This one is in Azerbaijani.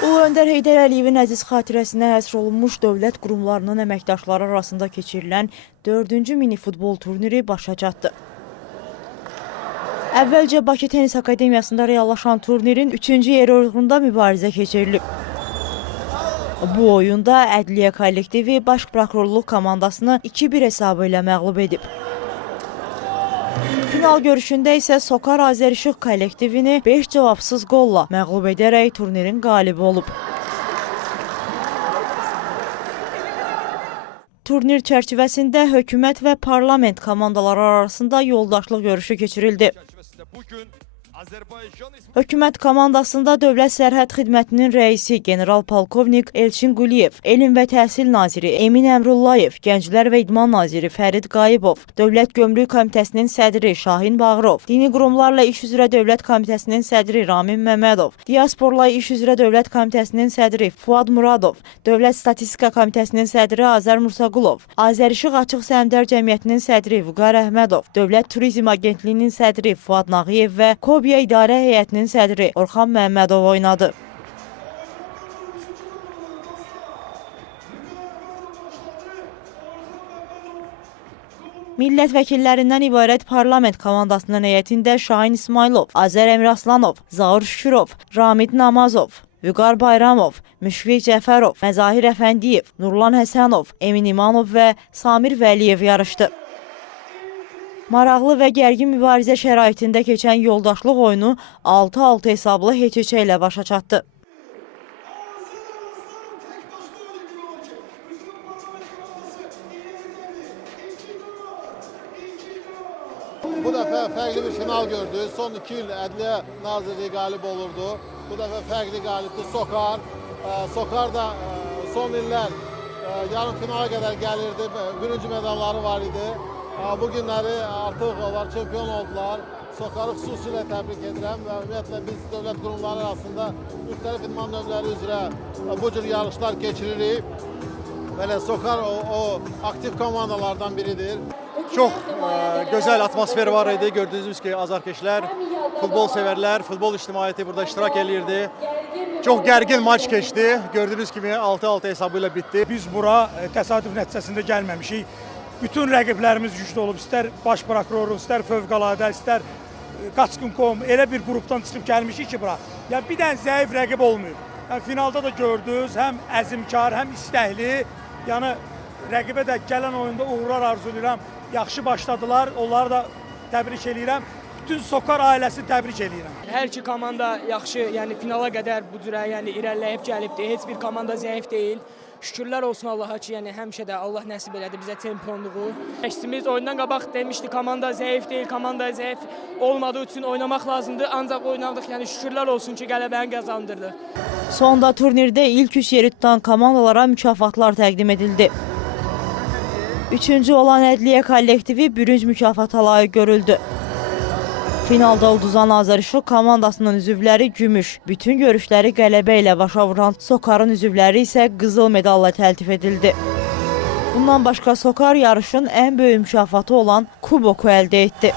Ulu Öndər Heydər Əliyevin əziz xatirəsinə həsr olunmuş dövlət qurumlarının əməkdaşları arasında keçirilən 4-cü mini futbol turniri başa çatdı. Əvvəlcə Bakı Tenis Akademiyasında reallaşan turnirin 3-cü yeri uğrunda mübarizə keçirilib. Bu oyunda Ədliyyə kollektivi Baş Prokurorluq komandasını 2-1 hesabı ilə məğlub edib. Final görüşündə isə Sokar Azərişıq kollektivini 5 cavabsız qolla məğlub edərək turnirin qalibi olub. Turnir çərçivəsində hökumət və parlament komandaları arasında yoldaşlıq görüşü keçirildi. Hökumət komandasında Dövlət Sərhəd Xidmətinin rəisi general-polkovnik Elçin Quliyev, Elm və Təhsil naziri Emin Əmrullayev, Gənclər və İdman naziri Fərid Qayıbov, Dövlət Gömrük Komitəsinin sədri Şahin Bağırov, Dini Qurumlarla İş üzrə Dövlət Komitəsinin sədri Ramin Məmmədov, Diasporla İş üzrə Dövlət Komitəsinin sədri Fuad Muradov, Dövlət Statistika Komitəsinin sədri Azər Mursaqulov, Azərişıq Açıq Səhmdar Cəmiyyətinin sədri Vüqar Əhmədov, Dövlət Turizm Agentliyinin sədri Fuad Nağıyev və Kobiya İdarə Heyətinin sədri Orxan Məmmədov oynadı. Millət vəkillərindən ibarət parlament komandasının heyətində Şahin İsmailov, Azər Əmiraslanov, Zaur Şükürov, Ramid Namazov, Vüqar Bayramov, Müşfiq Cəfərov, Məzahir Əfəndiyev, Nurlan Həsənov, Emin İmanov və Samir Vəliyev yarışdı. Maraqlı və gərgin mübarizə şəraitində keçən yoldaşlıq oyunu 6-6 hesablı heç-heçə ilə başa çatdı. Bu dəfə fərqli bir final gördü. Son 2 il Ədliyyə Nazirliyi qalib olurdu. Bu dəfə fərqli qalibdir Sokar. Sokar da son illər yarım finala qədər gəlirdi. Birinci medalları var idi. Bu günləri artıq onlar çempion oldular. Sokarı xüsusilə təbrik edirəm və ümumiyyətlə biz dövlət qurumları arasında müxtəlif idman növləri üzrə bu cür yarışlar keçiririk. Belə Sokar o aktiv komandalardan biridir. Çox gözəl atmosfer var idi. Gördüyünüz ki, azarkeşlər, futbol sevərlər, futbol ictimaiyyəti burada iştirak edirdi. Çox gərgin maç keçdi. Gördüyünüz kimi 6-6 hesabı ilə bitdi. Biz bura təsadüf nəticəsində gəlməmişik. Bütün rəqiblərimiz güclü olub. İstər baş prokuror, istər fövqəladə, istər Qaçqın.com elə bir qrupdan çıxıb gəlmişik ki, bura. Yəni bir dənə zəif rəqib olmuyor. Yəni finalda da gördünüz, həm əzmkar, həm istəkli. Yəni rəqibə də gələn oyunda uğurlar arzulayıram. Yaxşı başladılar, onları da təbrik edirəm. Bütün Sokar ailəsi təbrik edirəm. Hər iki komanda yaxşı, yəni finala qədər bu cürə irəliləyib gəlibdir. Heç bir komanda zəif deyil. Şükürlər olsun Allaha ki, yəni həmişə də Allah nəsib elədi bizə çempionluğu. Məşqçimiz oyundan qabaq demişdi, komanda zəif deyil, komanda zəif olmadığı üçün oynamaq lazımdır. Ancaq oynadıq, yəni şükürlər olsun ki, qələbəni qazandırdı. Sonda turnirdə ilk 3 yeri tutan komandalara mükafatlar təqdim edildi. 3-cü olan Ədliyyə kollektivi bürünc mükafata layiq görüldü. Finalda uduzan Azərişıq komandasının üzvləri gümüş, bütün görüşləri qələbə ilə başa vuran Sokarın üzvləri isə qızıl medalla təltif edildi. Bundan başqa Sokar yarışın ən böyük mükafatı olan kuboku əldə etdi.